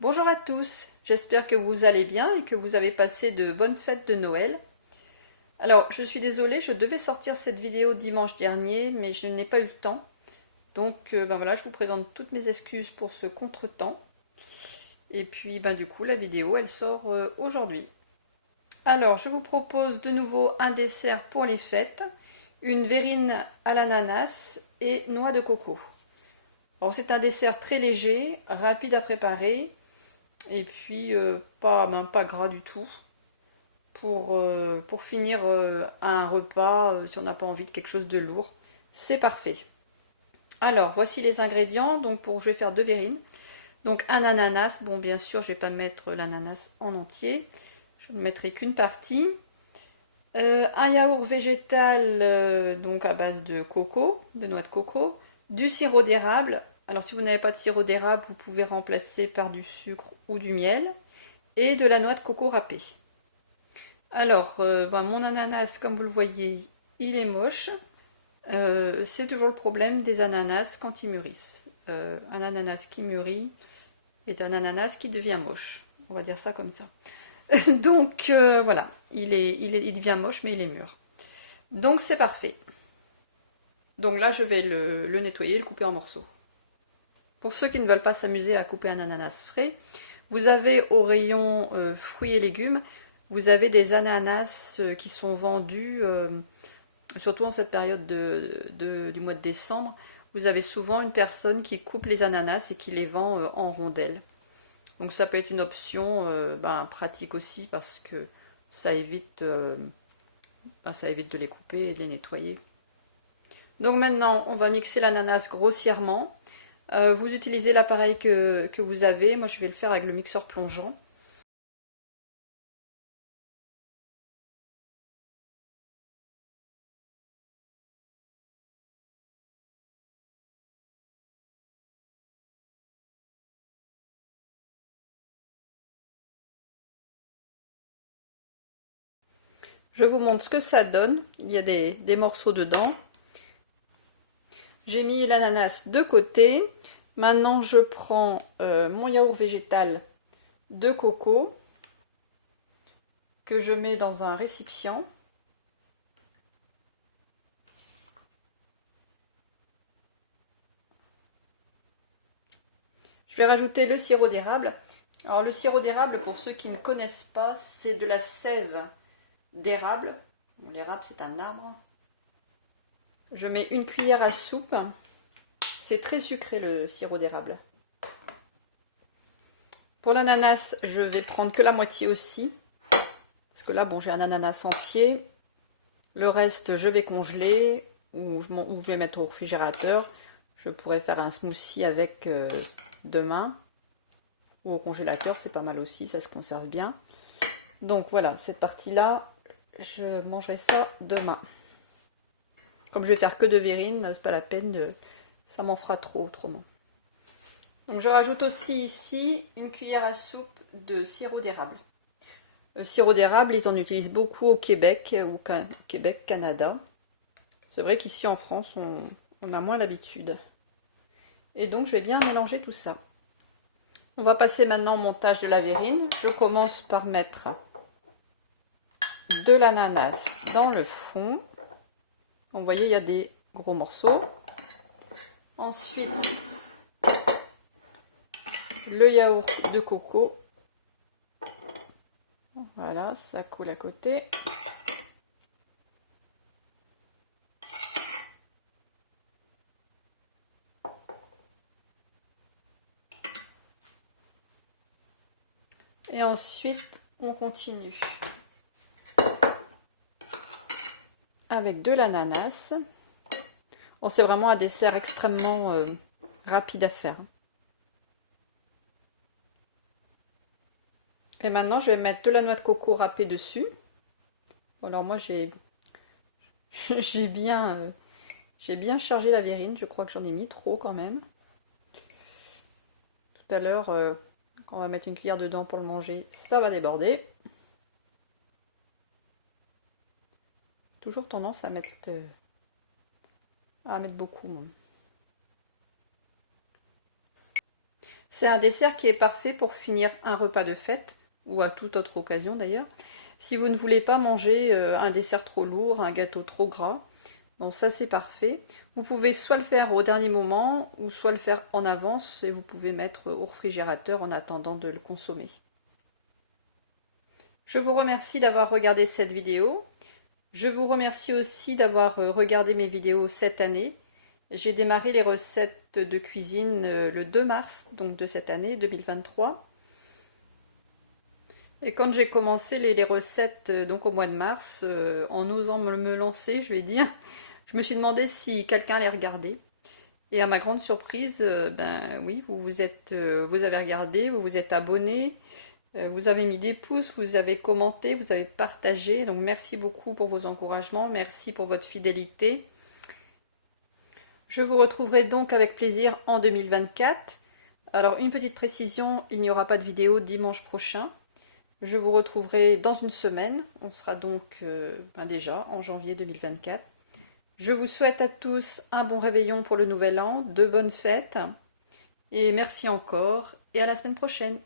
Bonjour à tous, j'espère que vous allez bien et que vous avez passé de bonnes fêtes de Noël. Alors, je suis désolée, je devais sortir cette vidéo dimanche dernier, mais je n'ai pas eu le temps. Donc, ben voilà, je vous présente toutes mes excuses pour ce contretemps. Et puis, ben du coup, la vidéo, elle sort aujourd'hui. Alors, je vous propose de nouveau un dessert pour les fêtes, une verrine à l'ananas et noix de coco. Alors, c'est un dessert très léger, rapide à préparer, et puis même pas gras du tout pour finir un repas si on n'a pas envie de quelque chose de lourd. C'est parfait. Alors voici les ingrédients. Donc je vais faire deux verrines. Donc un ananas. Bon, bien sûr, je vais pas mettre l'ananas en entier. Je ne mettrai qu'une partie. Un yaourt végétal donc à base de coco, de noix de coco, du sirop d'érable. Alors si vous n'avez pas de sirop d'érable, vous pouvez remplacer par du sucre ou du miel et de la noix de coco râpée. Alors, mon ananas, comme vous le voyez, il est moche. C'est toujours le problème des ananas quand ils mûrissent. Un ananas qui mûrit est un ananas qui devient moche. On va dire ça comme ça. Donc voilà, il devient moche, mais il est mûr. Donc c'est parfait. Donc là, je vais le nettoyer et le couper en morceaux. Pour ceux qui ne veulent pas s'amuser à couper un ananas frais, vous avez au rayon fruits et légumes, vous avez des ananas qui sont vendus, surtout en cette période du mois de décembre. Vous avez souvent une personne qui coupe les ananas et qui les vend en rondelles. Donc ça peut être une option pratique aussi parce que ça évite, ça évite de les couper et de les nettoyer. Donc maintenant, on va mixer l'ananas grossièrement. Vous utilisez l'appareil que vous avez. Moi, je vais le faire avec le mixeur plongeant. Je vous montre ce que ça donne. Il y a des morceaux dedans. J'ai mis l'ananas de côté. Maintenant, je prends mon yaourt végétal de coco que je mets dans un récipient. Je vais rajouter le sirop d'érable. Alors le sirop d'érable, pour ceux qui ne connaissent pas, c'est de la sève d'érable. Bon, l'érable, c'est un arbre. Je mets une cuillère à soupe. C'est très sucré le sirop d'érable. Pour l'ananas, je vais prendre que la moitié aussi. Parce que là, bon, j'ai un ananas entier. Le reste, je vais congeler ou je vais mettre au réfrigérateur. Je pourrais faire un smoothie avec demain. Ou au congélateur, c'est pas mal aussi, ça se conserve bien. Donc voilà, cette partie-là, je mangerai ça demain. Comme je vais faire que de verrine, c'est pas la peine, ça m'en fera trop autrement. Donc je rajoute aussi ici une cuillère à soupe de sirop d'érable. Le sirop d'érable, ils en utilisent beaucoup au Québec ou au Québec, Canada. C'est vrai qu'ici en France, on a moins l'habitude. Et donc je vais bien mélanger tout ça. On va passer maintenant au montage de la verrine. Je commence par mettre de l'ananas dans le fond. Vous voyez, il y a des gros morceaux. Ensuite, le yaourt de coco. Voilà, ça coule à côté. Et ensuite, on continue avec de l'ananas. Bon, c'est vraiment un dessert extrêmement rapide à faire. Et maintenant, je vais mettre de la noix de coco râpée dessus. Bon, alors moi, j'ai bien, j'ai bien chargé la verrine. Je crois que j'en ai mis trop quand même. Tout à l'heure, quand on va mettre une cuillère dedans pour le manger, ça va déborder. Toujours tendance à mettre beaucoup, moi. C'est un dessert qui est parfait pour finir un repas de fête, ou à toute autre occasion d'ailleurs. Si vous ne voulez pas manger un dessert trop lourd, un gâteau trop gras, bon ça c'est parfait. Vous pouvez soit le faire au dernier moment, ou soit le faire en avance, et vous pouvez mettre au réfrigérateur en attendant de le consommer. Je vous remercie d'avoir regardé cette vidéo. Je vous remercie aussi d'avoir regardé mes vidéos cette année. J'ai démarré les recettes de cuisine le 2 mars, donc de cette année 2023. Et quand j'ai commencé les recettes donc au mois de mars, en osant me lancer, je vais dire, je me suis demandé si quelqu'un allait regarder. Et à ma grande surprise, ben oui, vous avez regardé, vous vous êtes abonné, vous avez mis des pouces, vous avez commenté, vous avez partagé. Donc merci beaucoup pour vos encouragements, merci pour votre fidélité. Je vous retrouverai donc avec plaisir en 2024. Alors une petite précision, il n'y aura pas de vidéo dimanche prochain. Je vous retrouverai dans une semaine. On sera donc déjà en janvier 2024. Je vous souhaite à tous un bon réveillon pour le nouvel an, de bonnes fêtes. Et merci encore et à la semaine prochaine.